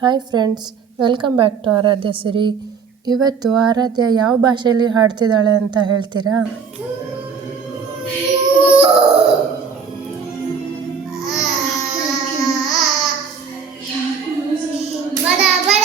Hi friends welcome back to Aradhya Siri ಇವತ್ತು ಆರಾಧ್ಯ ಯಾವ ಭಾಷೆಯಲ್ಲಿ ಹಾಡ್ತಿದ್ದಾಳೆ ಅಂತ ಹೇಳ್ತೀರಾ? ಬಡ ಬಡ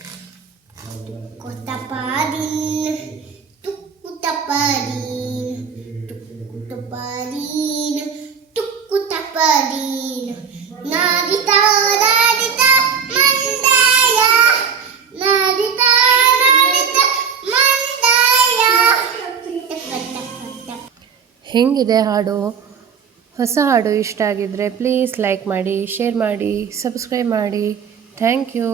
ಹೆಂಗಿದೆ ಹಾಡು? ಹೊಸ ಹಾಡು ಇಷ್ಟ ಆಗಿದ್ದರೆ ಪ್ಲೀಸ್ ಲೈಕ್ ಮಾಡಿ ಶೇರ್ ಮಾಡಿ ಸಬ್ಸ್ಕ್ರೈಬ್ ಮಾಡಿ. Thank you